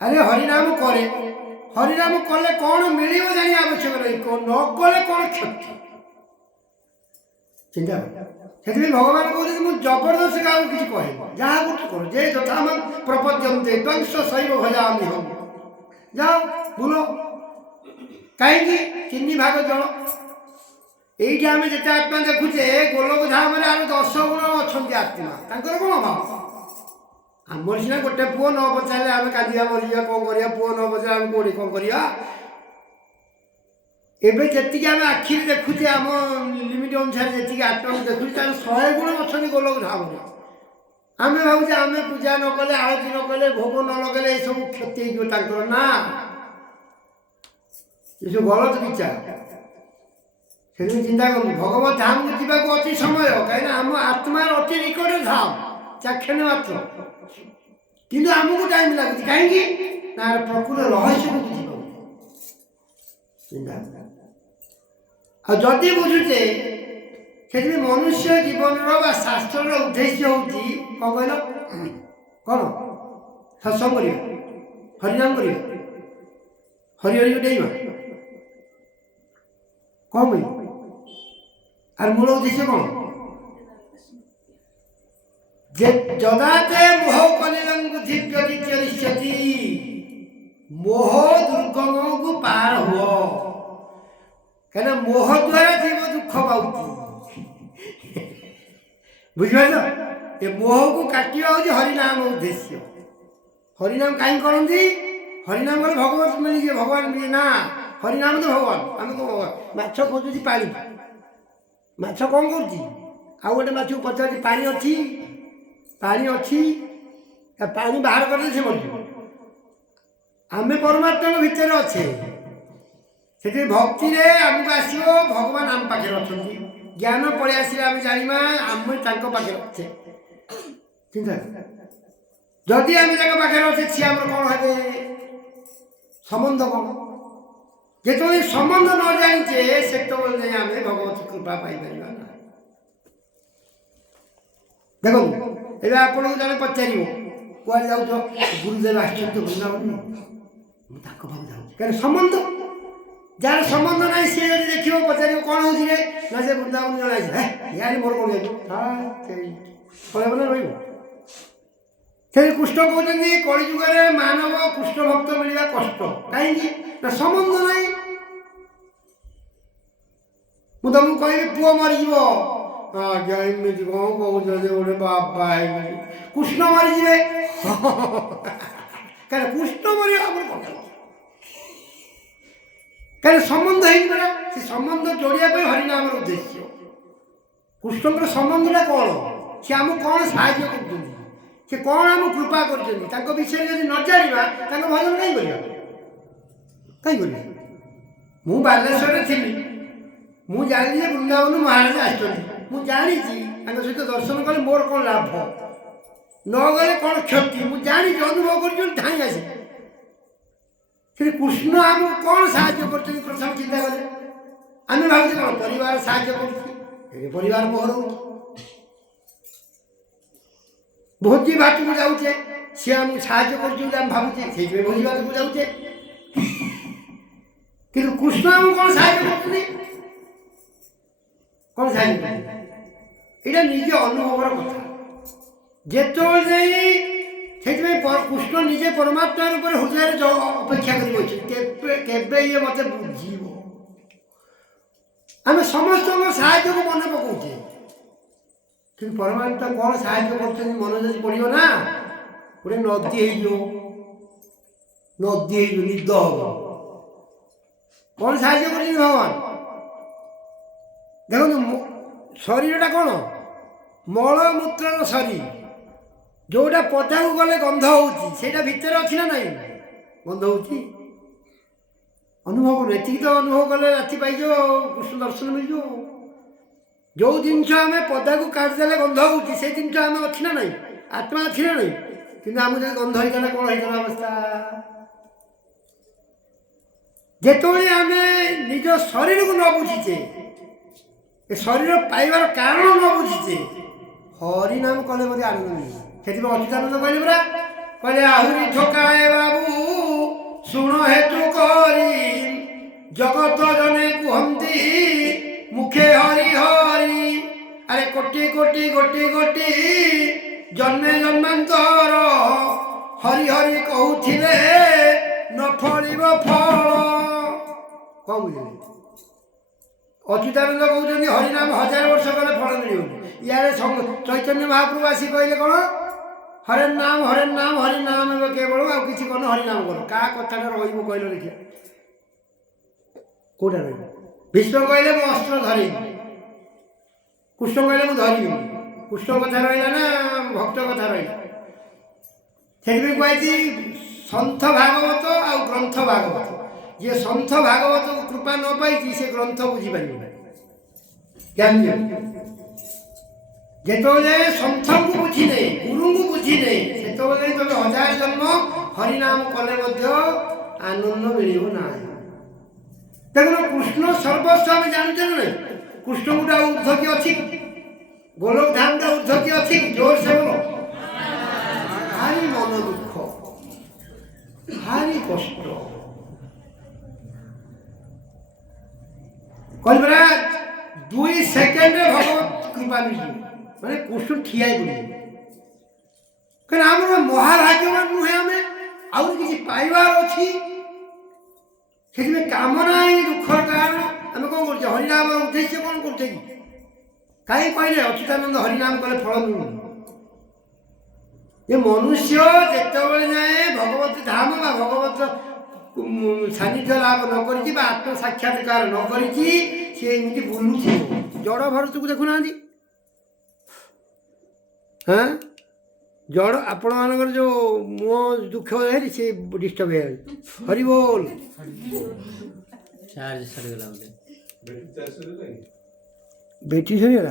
ଆରେ ହରିନାମ କରେ, ହରିନାମ କଲେ କ'ଣ ମିଳିବ ଜାଣିବା ଆବଶ୍ୟକ ନାହିଁ, ନ କଲେ କ'ଣ କ୍ଷତି ଚିନ୍ତା କର। ସେଥିପାଇଁ ଭଗବାନ କହୁଛନ୍ତି ମୁଁ ଜବରଦସ୍ତ କାହାକୁ କିଛି କହେନି, ଯାହା କରୁଛୁ କର, ଯେ ଯଥାମ ପ୍ରପଦ୍ୟନ୍ତେ ତ୍ୱଂଶ ଶୈବ ଭଜାମି ହମ୍, ଯାଅ ବୁଲ। କାହିଁକି? 3 ଭାଗ ଜଳ। এইটি আমি যেতে আত্মা দেখুছে গোলক ধামରେ আর 10 ଗୁଣ ଅଛନ୍ତି ଆତ୍ମା, ତାଙ୍କର କ'ଣ ଅଭାବ? ଆମର ସିନା ଗୋଟେ ପୁଅ ନ ବଚାଇଲେ ଆମେ କାନ୍ଦିବା ମରିଯିବା, କ'ଣ କରିବା? ପୁଅ ନ ବଚାଇଲେ ଆମେ କୋଉଠି କ'ଣ କରିବା? ଏବେ ଯେତିକି ଆମେ ଆଖିରେ ଦେଖୁଛେ, ଆମ ଲିମିଟ ଅନୁସାରେ ଯେତିକି ଆତ୍ମାକୁ ଦେଖୁଛେ, ତାର 100 ଗୁଣ ଅଛନ୍ତି ଗୋଲକ ଧାମରେ। ଆମେ ଭାବୁଛେ ଆମେ ପୂଜା ନ କଲେ, ଆଳତି ନ କଲେ, ଭୋଗ ନ ଲଗେଇଲେ ଏସବୁ କ୍ଷତି ହେଇଯିବ ତାଙ୍କର। ନା, ଏସବୁ ଗଲତ ବିଚାର। ସେଥିପାଇଁ ଚିନ୍ତା କରନ୍ତୁ, ଭଗବତ ଧାମକୁ ଯିବାକୁ ଅତି ସମୟ, କାହିଁକିନା ଆମ ଆତ୍ମାର ଅତି ନିକଟ ଧାମ, ଚାକ୍ଷଣ ମାତ୍ର। କିନ୍ତୁ ଆମକୁ ଟାଇମ୍ ଲାଗୁଛି, କାହିଁକି? ତାର ପ୍ରକୃତ ରହସ୍ୟକୁ ବୁଝିବାକୁ। ଚିନ୍ତା ଆଉ ଯଦି ବୁଝୁଛେ, ସେଥିପାଇଁ ମନୁଷ୍ୟ ଜୀବନର ବା ଶାସ୍ତ୍ରର ଉଦ୍ଦେଶ୍ୟ ହେଉଛି କ'ଣ କହିଲ? କ'ଣ? ସତ୍ସଙ୍ଗ କରିବା, ହରିନାମ କରିବା, ହରି ହରିକୁ ଡେଇଁବା। କ'ଣ ପାଇଁ? আর মূল উদ্দেশ্য কোন? যে যদাতে মোহ কলিলং বুদ্ধি প্রতিচ্ছতি, মোহ দুর্গমକୁ পার ହୁଅ। কেন মোহ দ্বারা জীব দুঃখ পাଉଛି, বুঝিপারছ? ଏ ମୋହକୁ କାଟିବା ହେଉଛି ହରିନାମ ଉଦ୍ଦେଶ୍ୟ। ହରିନାମ କାହିଁକି କରନ୍ତି? ହରିନାମ କଲେ ଭଗବତ ମିଳିଯିବେ, ଭଗବାନ ମିଳିବେ ନା। ହରିନାମ ତ ଭଗବାନ। ଆମେ କ'ଣ ମାଛ ଖୋଜୁଛି ପାଣି, ମାଛ କ'ଣ କରୁଛି? ଆଉ ଗୋଟେ ମାଛକୁ ପଚାରୁଛି ପାଣି ଅଛି? ପାଣି ଅଛି, ପାଣି ବାହାର କରିଦେଲେ ସେ ମରିଯିବ। ଆମେ ପରମାତ୍ମାଙ୍କ ଭିତରେ ଅଛେ। ସେଥିପାଇଁ ଭକ୍ତିରେ ଆମକୁ ଆସିବ ଭଗବାନ ଆମ ପାଖରେ ଅଛନ୍ତି। ଜ୍ଞାନ ପଳେଇ ଆସିଲେ ଆମେ ଜାଣିବା ଆମେ ତାଙ୍କ ପାଖରେ ଅଛେ। ଚିନ୍ତା, ଯଦି ଆମେ ତାଙ୍କ ପାଖରେ ଅଛେ, ସିଏ ଆମର କ'ଣ ହେବେ? ସମ୍ବନ୍ଧ କ'ଣ? ଯେତେବେଳେ ସମ୍ବନ୍ଧ ନ ଜାଣିଛେ, ସେତେବେଳେ ଯାଇ ଆମେ ଭଗବତ କୃପା ପାଇପାରିବା ନା। ଦେଖନ୍ତୁ, ଏବେ ଆପଣଙ୍କୁ ଜଣେ ପଚାରିବ କୁଆଡ଼େ ଯାଉଛ? ଗୁରୁଦେବ ଆସିଛନ୍ତି ବୃନ୍ଦାବନ, ମୁଁ ତାଙ୍କ ପାଖକୁ ଯାଉଛି। କାରଣ ସମ୍ବନ୍ଧ, ଯାହାର ସମ୍ବନ୍ଧ ନାହିଁ ସିଏ ଯଦି ଦେଖିବ, ପଚାରିବ କ'ଣ ହେଉଛି ରେ? ନା ସେ ବୃନ୍ଦାବନ ଜଣେ ଆସିବ, ଇଆଡ଼େ ମୋର କ'ଣ ଯାଉଛି? ପଳେଇବ ନା ରହିବ? ସେ କୃଷ୍ଣ କହୁଛନ୍ତି କଳିଯୁଗରେ ମାନବ କୃଷ୍ଣ ଭକ୍ତ ମିଳିବା କଷ୍ଟ। କାହିଁକି? ନା ସମ୍ବନ୍ଧ ନାହିଁ। ମୁଁ ତମକୁ କହିବି ପୁଅ ମରିଯିବ, ଆଜ୍ଞା ଏମିତି କ'ଣ କହୁଛନ୍ତି? ଗୋଟେ ବାପା ହେଇକି କୃଷ୍ଣ ମରିଯିବେ, କାରଣ କୃଷ୍ଣ ମରିବା ଆମର କ'ଣ? କାରଣ ସମ୍ବନ୍ଧ ହେଇଯିବ। ସେ ସମ୍ବନ୍ଧ ଯୋଡ଼ିବା ପାଇଁ ହରିନାମର ଉଦ୍ଦେଶ୍ୟ। କୃଷ୍ଣଙ୍କର ସମ୍ବନ୍ଧଟା କ'ଣ? ସେ ଆମକୁ କ'ଣ ସାହାଯ୍ୟ କରୁଛନ୍ତି, ସେ କ'ଣ ଆମକୁ କୃପା କରୁଛନ୍ତି, ତାଙ୍କ ବିଷୟରେ ଯଦି ନ ଜାଣିବା, ତାଙ୍କ ଭଜନ କାହିଁ କରିବା? କାହିଁ କରିବା? ମୁଁ ବାଲେଶ୍ୱରରେ ଥିଲି, ମୁଁ ଜାଣିଲି ଯେ ବୃନ୍ଦାବନ ମହାରାଜ ଆସିଛନ୍ତି। ମୁଁ ଜାଣିଛି ତାଙ୍କ ସହିତ ଦର୍ଶନ କଲେ ମୋର କ'ଣ ଲାଭ, ନ ଗଲେ କ'ଣ କ୍ଷତି, ମୁଁ ଜାଣିଛି, ଅନୁଭବ କରୁଛି, ଧାଇଁ ଆସେ। ସେଠି କୃଷ୍ଣ ଆମକୁ କ'ଣ ସାହାଯ୍ୟ କରୁଛନ୍ତି? ପ୍ରଥମ ଚିନ୍ତା କଲେ ଆମେ ଭାବୁଛେ କ'ଣ ପରିବାର ସାହାଯ୍ୟ କରୁଛି, ପରିବାର ମୋହ ରହୁଛି। ଭୋଜି ଭାତକୁ ଯାଉଛେ, ସିଏ ଆମକୁ ସାହାଯ୍ୟ କରୁଛି ବୋଲି ଆମେ ଭାବୁଛେ, ସେଇଥିପାଇଁ ଭୋଜି ଭାତକୁ ଯାଉଛେ। କିନ୍ତୁ କୃଷ୍ଣ ଆମକୁ କ'ଣ ସାହାଯ୍ୟ କରୁଛନ୍ତି? କ'ଣ ସାହାଯ୍ୟ କରୁଛନ୍ତି? ଏଇଟା ନିଜ ଅନୁଭବର କଥା। ଯେତେବେଳେ ଯାଇ ସେଇଥିପାଇଁ କୃଷ୍ଣ ନିଜେ ପରମାତ୍ମା ରୂପରେ ହୃଦୟରେ ଅପେକ୍ଷା କରି ବସିଛନ୍ତି, କେବେ ଇଏ ମୋତେ ବୁଝିବ। ଆମେ ସମସ୍ତଙ୍କ ସାହାଯ୍ୟକୁ ମନେ ପକାଉଛେ, କିନ୍ତୁ ପରମାତ୍ମା କ'ଣ ସାହାଯ୍ୟ କରୁଛନ୍ତି ମନେ ଯଦି ପଡ଼ିବ ନା, ଗୋଟେ ନଦୀ ହେଇଯିବ, ନିଦ ହବ। କ'ଣ ସାହାଯ୍ୟ କରୁଛନ୍ତି ଭଗବାନ? ଦେଖନ୍ତୁ, ଶରୀରଟା କ'ଣ? ମଳମୂତ୍ରର ଶରୀର। ଯେଉଁଟା ପଦାକୁ ଗଲେ ଗନ୍ଧ ହେଉଛି, ସେଇଟା ଭିତରେ ଅଛି ନା ନାହିଁ? ଗନ୍ଧ ହେଉଛି। ଅନୁଭବ କରୁ, ଏତିକି ତ ଅନୁଭବ କଲେ ରାତି ପାଇଯିବ, କୃଷ୍ଣ ଦର୍ଶନ ମିଳିଯିବ। ଯେଉଁ ଜିନିଷ ଆମେ ପଦାକୁ କାଢ଼ିଦେଲେ ଗନ୍ଧ ହେଉଛି, ସେଇ ଜିନିଷ ଆମେ ଅଛି ନା ନାହିଁ? ଆତ୍ମା ଅଛି ନା ନାହିଁ? କିନ୍ତୁ ଆମକୁ ଯଦି ଗନ୍ଧ ହେଇଗଲା, କ'ଣ ହେଇଗଲା ଅବସ୍ଥା? ଯେତେବେଳେ ଆମେ ନିଜ ଶରୀରକୁ ନ ବୁଝିଛେ, ଏ ଶରୀର ପାଇବାର କାରଣ ନ ବୁଝିଛେ, ହରିନାମ କଲେ ମୋତେ ଆନନ୍ଦ ମିଳିବ। ସେଥିପାଇଁ ଅଚ୍ୟୁତାନନ୍ଦ କହିଲେ ପରା, କହିଲେ ଆହୁରି ଠକାଏ ବାବୁ ଶୁଣ ହେତୁ କରି ଜଗତ ଜନେ କୁହନ୍ତି ମୁଖେ ହରି ହରି। ଆରେ କୋଟି କୋଟି ଗୋଟି ଗୋଟି ଜନ୍ମେ ଜନ୍ମାନ୍ତର ହରି ହରି କହୁଥିଲେ ନ ଫଳିବ ଫଳ। କଣ ବୁଝିଲେ? ଅଚ୍ୟୁତାନନ୍ଦ କହୁଛନ୍ତି ହରିନାମ 1000 ବର୍ଷ କଲେ ଫଳ ମିଳିବନି। ଇଆଡ଼େ ଚୈତନ୍ୟ ମହାପ୍ରଭୁ ଆସି କହିଲେ କ'ଣ? ହରେନ୍ ନାମ ହରିନାମ ଏବେ କେବଳ, ଆଉ କିଛି କଣ ହରିନାମ କର। କାହା କଥାଟା ରହିବ କହିଲ ଦେଖିଆ? କୋଉଟା ରହିବ? ଭୀଷ୍ମ କହିଲେ ମୁଁ ଅସ୍ତ୍ର ଧରିବି, କୃଷ୍ଣ କହିଲେ ମୁଁ ଧରିବି। କୃଷ୍ଣ କଥା ରହିଲା ନା ଭକ୍ତ କଥା ରହିଲା? ସେଥିପାଇଁ କୁହାଯାଇଛି ସନ୍ଥ ଭାଗବତ ଆଉ ଗ୍ରନ୍ଥ ଭାଗବତ। ଯିଏ ସନ୍ଥ ଭାଗବତକୁ କୃପା ନ ପାଇଛି ସେ ଗ୍ରନ୍ଥ ବୁଝିପାରିବ ନାହିଁ। ଯେତେବେଳେ ସନ୍ଥଙ୍କୁ ବୁଝିନେ, ଗୁରୁଙ୍କୁ ବୁଝିନେ, ସେତେବେଳେ ତମେ 1000 ଜନ୍ମ ହରିନାମ କଲେ ମଧ୍ୟ ଆନନ୍ଦ ମିଳିବ ନାହିଁ। ଦେଖୁନ କୃଷ୍ଣ ସର୍ବସ୍ୱ ଆମେ ଜାଣୁଛେ ନା ନାହିଁ? କୃଷ୍ଣଙ୍କୁ ଆଉ ଉର୍ଦ୍ଧ୍ୱ କିଏ ଅଛି? ଗୋଲକ ଧାମଟା ଉର୍ଦ୍ଧ୍ୱ କିଏ ଅଛି? ଜୋର ସେ ବୋଲ। ଭାରି ମନ ଦୁଃଖ, ଭାରି କଷ୍ଟ। କହିଲା 2 ସେକେଣ୍ଡରେ ଭଗବତ କୃପା ମିଳିଯିବ, ମାନେ କୃଷ୍ଣ ଠିଆ ହେଇପଡ଼ିବ। କାରଣ ଆମର ମହାଭାଗ୍ୟବାନ ନୁହେଁ ଆମେ, ଆହୁରି କିଛି ପାଇବାର ଅଛି। ସେଥିପାଇଁ କାମନା ହିଁ ଦୁଃଖର କାରଣ। ଆମେ କ'ଣ କରୁଛେ? ହରିନାମର ଉଦ୍ଦେଶ୍ୟ କ'ଣ କରୁଛେ କି? କାହିଁକି କହିଲେ ଅଚ୍ୟୁତାନନ୍ଦ ହରିନାମ କଲେ ଫଳ ମିଳୁନି? ଯେ ମନୁଷ୍ୟ ଯେତେବେଳେ ଯାଏ ଭଗବତ ଧାମ ବା ଭଗବତ ସାନ୍ନିଧ୍ୟ ଲାଭ ନ କରିଛି ବା ଆତ୍ମ ସାକ୍ଷାତକାର ନ କରିଛି, ସେ ଏମିତି ବୁଲୁଥିବ। ଜଡ଼ ଭରତକୁ ଦେଖୁନାହାନ୍ତି? ହଁ, ଜଡ଼ ଆପଣମାନଙ୍କର ଯେଉଁ ମୁହଁ ଦୁଃଖ ହେରି ସେ ଡିଷ୍ଟର୍ବ ହେଇଗଲା। ହରି ବୋଲ। ଚାର୍ଜ ସରିଗଲା, ବେଟ୍ରି ସରିଗଲା।